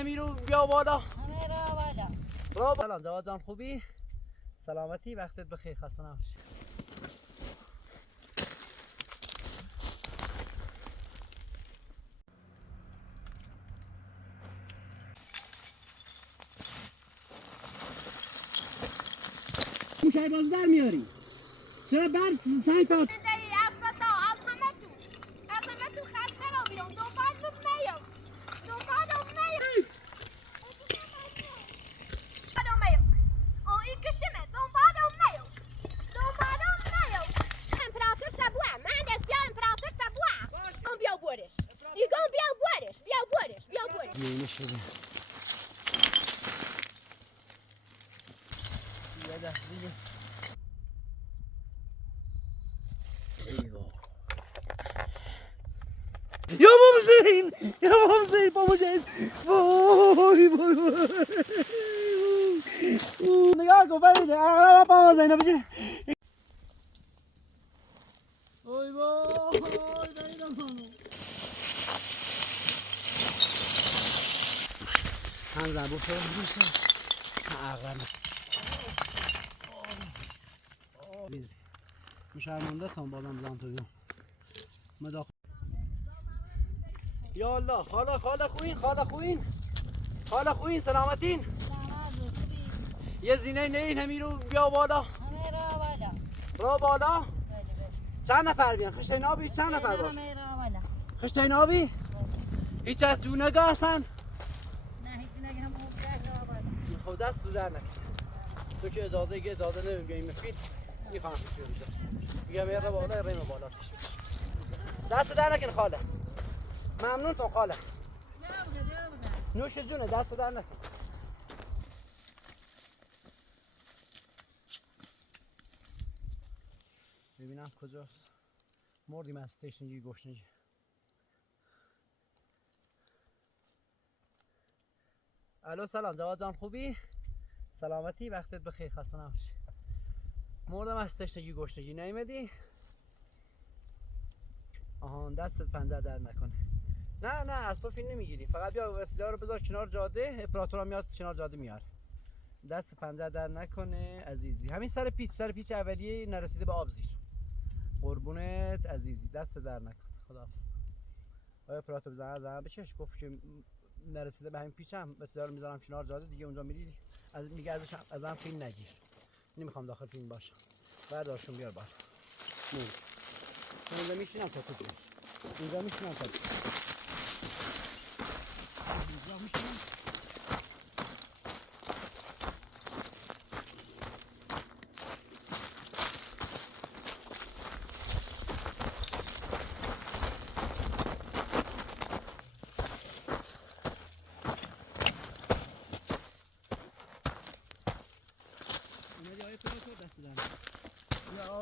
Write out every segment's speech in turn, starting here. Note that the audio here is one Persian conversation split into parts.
همین رو بیا بالا. همه را بالا. را بالا. جواد جان خوبی؟ سلامتی، وقتت بخیر، خسته نباشی. موشای باز در میاری. چرا بعد سعی پات نمیشه. یه دفعه یا مامزین، یا مامزین، بابا جین، وای وای وای، نگاه کن فرید، اقرب بابا زینب بجین. وای وای، دایدم خانم. هم زنبور شده میشه، اقرب. عزیزی، مشرمونده تام بادم بزن تو بیام. مداخل. یا الله، خاله خوین، خاله خوین، سلامتین. یه زینه نین همین رو بیا بالا. همه را بالا. را بالا. بله بله. چند نفر بیان؟ خشتین آبی چند نفر باش؟ همه را بالا. خشتین آبی؟ هیچ از تو نگاه هستن؟ نه هیچی نگه هم اون را بالا. خب دست تو در نکن. تو که اجازه نمیم بیایی مفید میخوام کشی رو بیشتر. میگم یه را بالا، ریم بالا کشی. دست در نکن خاله. ممنون تون خاله. نوش جونه، دست در نکن. ببینم کجاست. مردیم از تشنگی گشنگی. الو سلام جواد جان خوبی؟ سلامتی، وقتت بخیر، خسته نباشی. مردم از تشنگی گشنگی، نیومدی؟ آهان دستت پنجه در نکنه. نه از تو فیلم نمیگیری، فقط بیا وسیله رو بذار کنار جاده، اپراتورم میاد کنار جاده میاره. دست پنجه در نکنه عزیزی. همین سر پیچ اولیه نرسیده به آب زیر. قربونت عزیزی، دست در نکن. خداحافظ. آیا اپراتور زنگ بچش گفت که نرسیده به همین پیچم، وسیله رو میذارم کنار جاده دیگه، اونجا میری میگه ازم فیلم نگیر. نمیخوام داخل فیلم باشم. بردارشون بیار بالا. اینجا میشینم تا تو بیار. اینجا میشینم.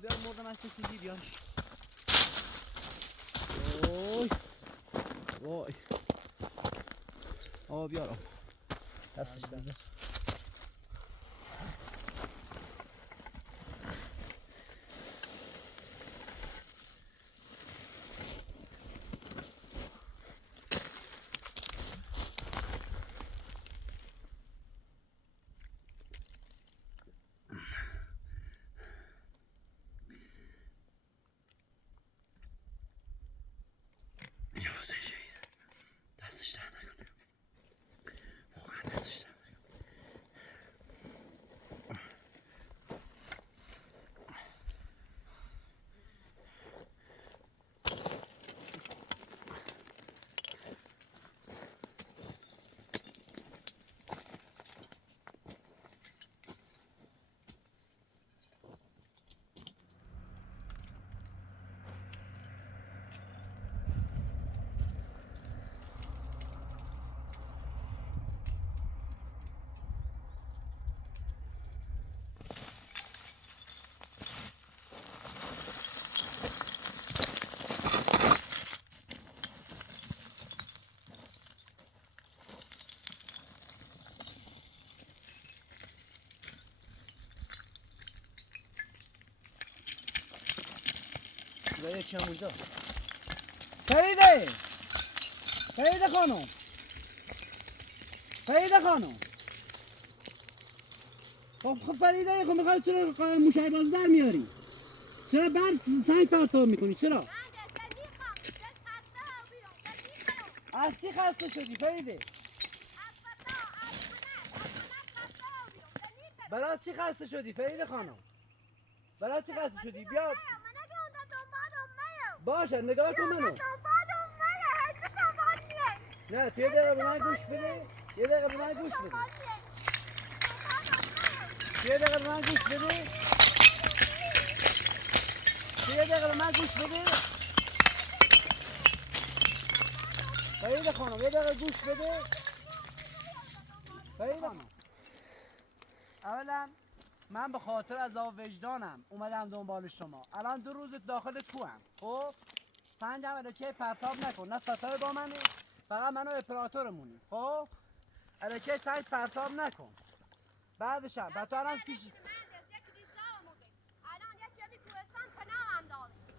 بیا مردم از چیزی بیارش. وای بیارم دستش بده. یکی هم اونجا. فریده خانم فریده خانم خب فریده خب میخوای چرا موشای باز در میاری؟ چرا بعد سنگ پرتاب میکنی؟ چرا؟ از چی خسته شدی فریده؟ برای چی خسته شدی فریده خانم؟ برای چی خسته شدی؟ بیا باشه نگاه کن منو نه تو یه دقیقه به من گوش بده یه دقیقه به من گوش بده یه دقیقه به من گوش بده یه دقیقه به من گوش بده فرید خانم یه دقیقه گوش بده فرید خانم اولا من به خاطر عذاب وجدانم اومدم دنبال شما الان 2 روز داخل کوهم خب سنجم الکه پرتاب نکن نه فتای با منه فقط منو اپراتورمونی خب الکه سنج پرتاب نکن بعدشم و تو الان پیش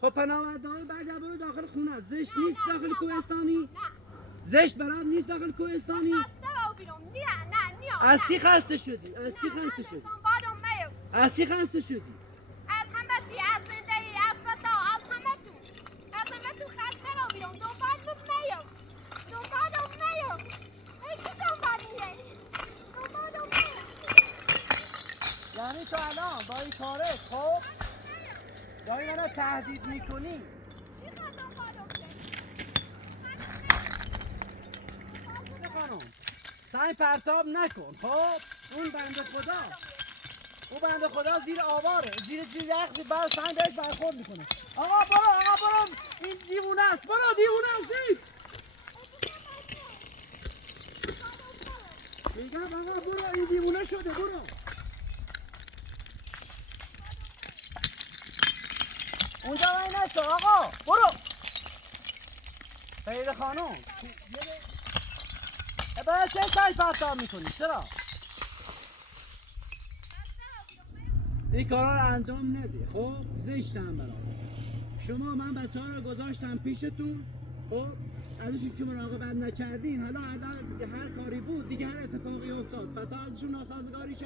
خب پناهنده‌های بعد برو داخل خونه زشت نیست داخل کوهستانی زشت برات نیست داخل کوهستانی از چی خسته شدی از چی خسته شدی از چی خسته شدی از همه از زندگی از فتا از همه تو خسته رو بیرون دنبال میام ای که دنبال میره دنبال میام یعنی تو الان با این کاره خب داری منو تهدید میکنی سعی پرتاب نکن خب اون بنده خدا زیر آواره زیر یخ بر سنگ بهش برخورد میکنه آقا برو این دیوونه است برو دیوونه است میگم آقا برو این دیوونه شده برو اونجا وای نسته آقا برو فرید خانم برای چه سعی پرتاب میکنی چرا این کارا رو انجام نده خب زشتم برات شما من بچه ها رو گذاشتم پیشتون خب ازشون که مراقبت نکردین حالا هر کاری بود دیگه هر اتفاقی افتاد فتا ازشون ناسازگاری شد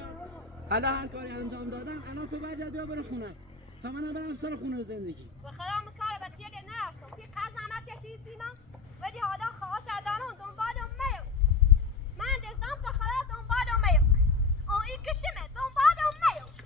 حالا هر کاری انجام دادن الان تو باید بیا برو خونه تا منم برم سر خونه زندگی به خدا مکار بسیار نرفتم که قزمت کشیدیم ولی حالا خواهش ادانم دنبالم میام من دستم تا خدا دنبالم میام این کشمه دنبالم میام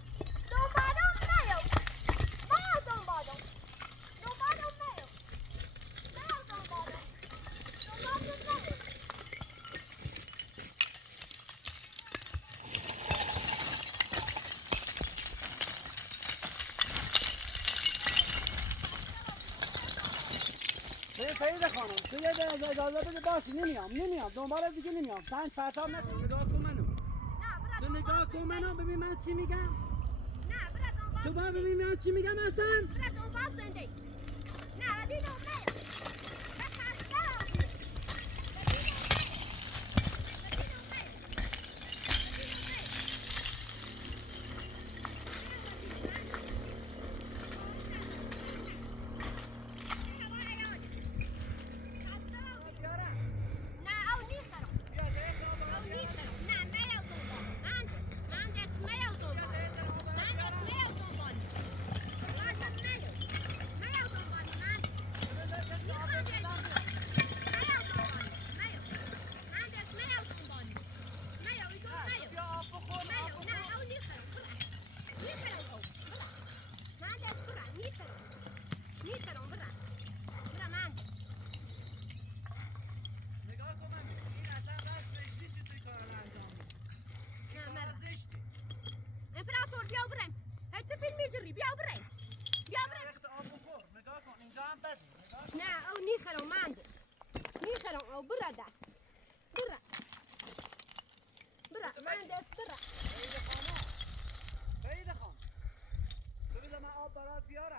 فرید خانم تو یه دقیقه اجازه بده باشی نمیام دنبال دیگه نمیام سنج پرتاب نکن نگاه کن منو تو نگاه کن منو ببین من چی میگم تو باید ببین من چی میگم اصلا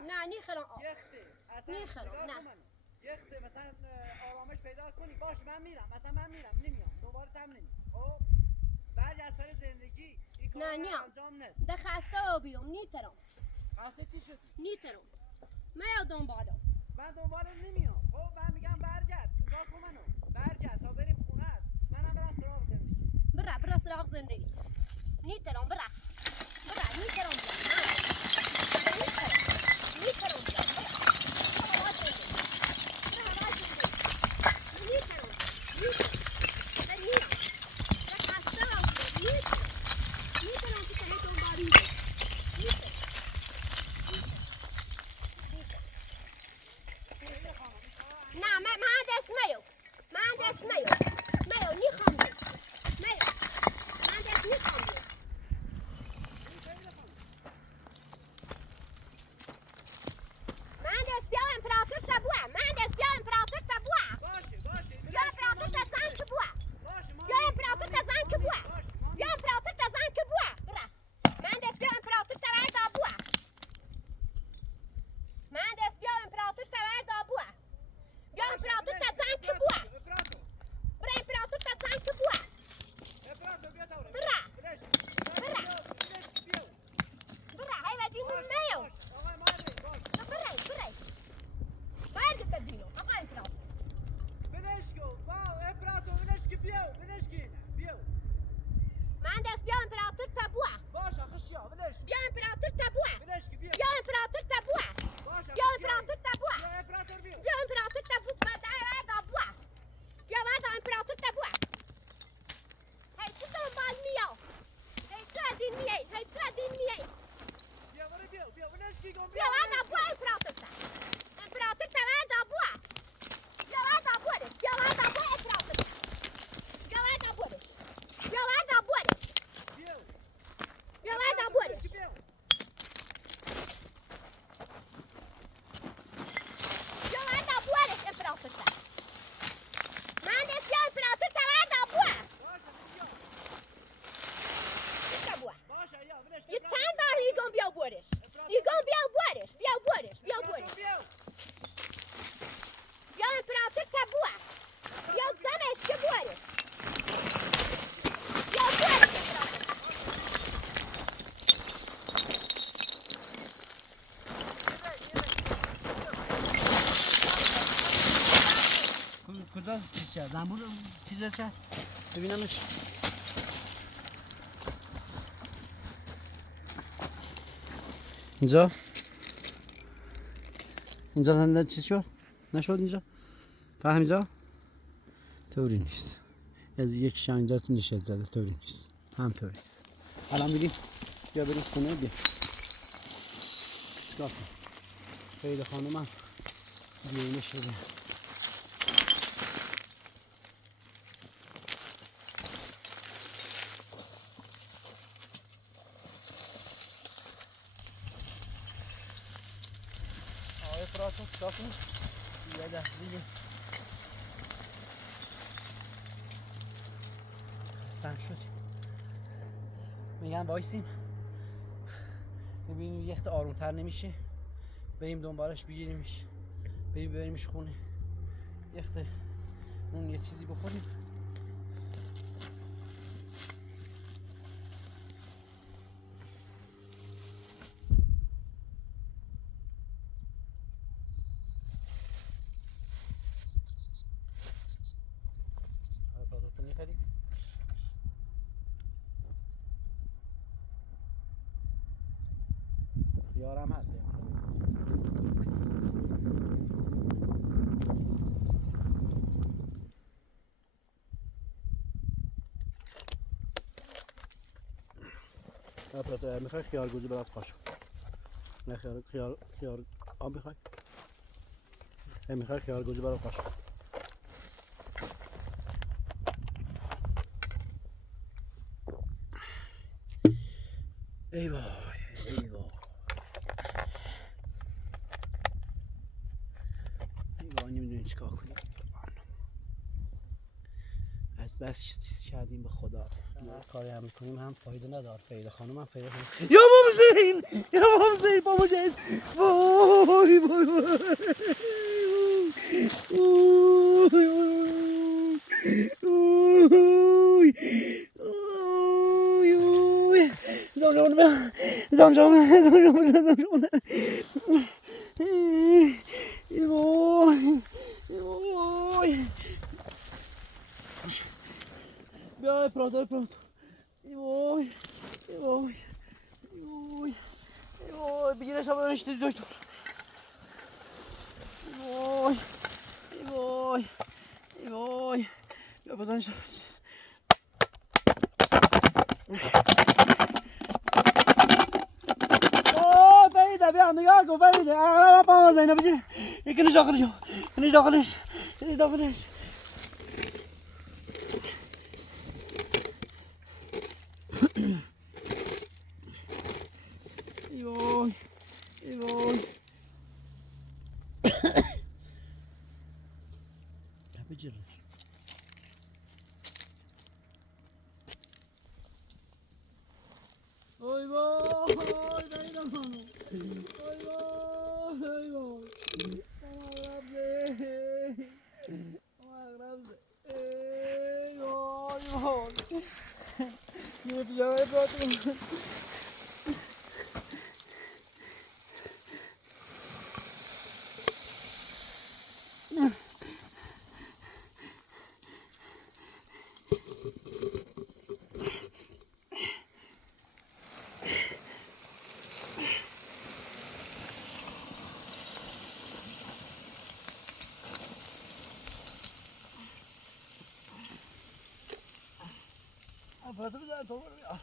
نه نیخرم یخته نیخرم نه یخته مثلا آرامش پیدا کنی باش من میرم نمیام دوباره تم نمیام خب بعد از سر زندگی این کار انجام نده ده خسته و بیام نیترم خسته چی شدی نیترم من دنبالم من دنبالت نمیام خب من میگم برگرد نگاه کن منو برگرد تا بریم خونه منم برم سراغ زندگی نیترم برا نیترم نه من دست میو نیخوام میو من دست نیخوام مهندس بیا امپراتور تبوه مهندس بیا امپراتور تبوه بیا امپراتور تزن که بوه بیا امپراتور تزن که بوه بیا امپراتور تزن که بوه برا مهندس بیا امپراتور تبر دا بوه مهندس بیا امپراتور تبر دا بوه بیا امپراتور تزن که بوه برا امپراتور تزن که بوه برا هی ودیمون میو باید تدینو آقا امپراتور مهندس بیا امپراتور تبوه بیا امپراتور تبوه بیا امپراتور تبوه بیا امپراتور تبوه بیا امپراتور تبوه بعد بوه بیا بعد امپراتور تبوه هی تو دنبال میو هی تو ادین میای بیا بعد بوه امپراتور تا امپراتور تا بعد بوه بیا بعد بوه بیا بعد بوه امپراتور بیا بعد بوه بیا بعد بوه بیا بعد بوه بیا بعد بوه امپراتور تا مهندس بیا امپراتور تا بعد بوه بوه یه چند بار ایگون بیا بورش بیا امپراتور تا بوه بیا زمت که بورش بیا بورش امپراتور کجا چیزه؟ زنبور چیزه چه؟ ببینمش اینجا چیز شد؟ نشد اینجا؟ فهم اینجا؟ طوری نیست از یک شم اینجا تو نشد زده طوری نیست همطوری الان میریم بیا بریم خونه بیا چکار کنم خیلی خانومم دیونه شده براتون چکار کنیم یه لحظه خستم شد میگم وایسیم ببینیم یه خط آرومتر نمیشه بریم دنبالش بگیریمش ببریمش خونه یه خط اون یه چیزی بخوریم خیارم هست میخوای خیار گوجه برات خوش نه خیار آب میخوای میخوای خیار گوجه برات خوش ای وای نمیدونیم چیکار کنیم از بس چیز کردیم به خدا کاری هم میکنیم هم فایده ندار فایده خانم هم فایده خانم یا مام زین بابا جین وای بیا پراتور وای وای وای وای بگیرش هم برنش دکتر وای وای وای یا بدنش فریده بیا نگاه کن فریده اغلب هم هم زینه بجی یکنش داخلش کنش داخلش کنش داخلش ایوای ایوای بجرش وای وای فریده خانم وای وای وای اغلب زی اغلب زی وای وای یه پیجامه براتون فراتو بزن تو برو بیا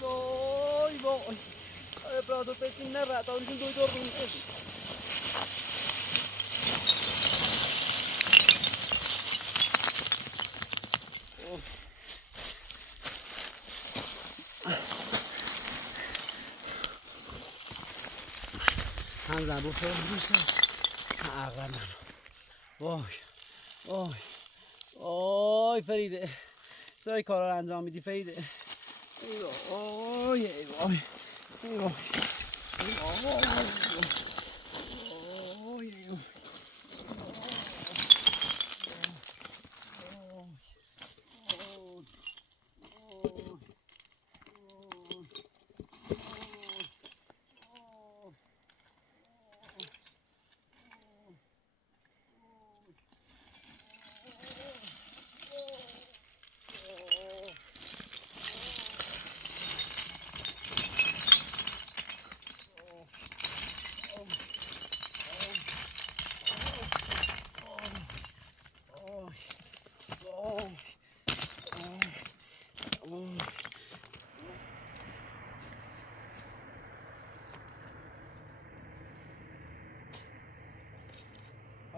وای وای فراتو پسی نره تا اونجون دوی دور کنیم هم زنبور فرام میشه اغلب من وای وای وای فریده سای کارا رو انجام میدی فریده وای وای وای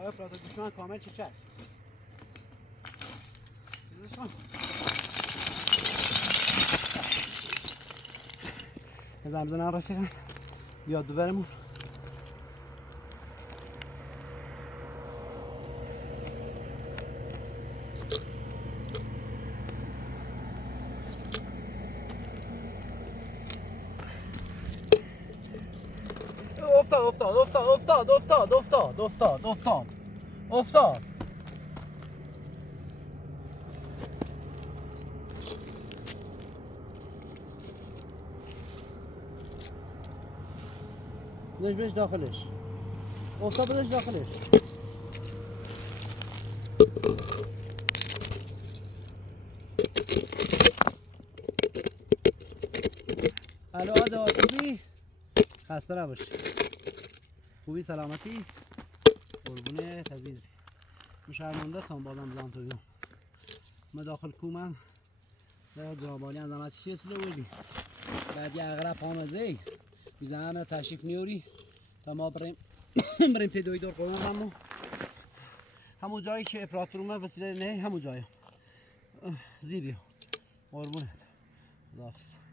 آیا پلاتا دشمن کامل چه است؟ دشمن بزن بزنم رفیقم بیاد ببرمون افتاد بش داخلش افتاد بش داخلش الو آده خوبی؟ خسته نباشی خوبی سلامتی؟ قربونت عزیزی شرمنده تام بادم بزن تو بیام ما داخل کومم در جوابالی از زمت چی اصله بودی بعد یه اغرب پامزه بیزنه تشریف نیوری تا ما بریم بریم تی دوی دور کنم همون جایی که اپراتورومه وسیله نه همون جایی زیبی قربونت خداحافظ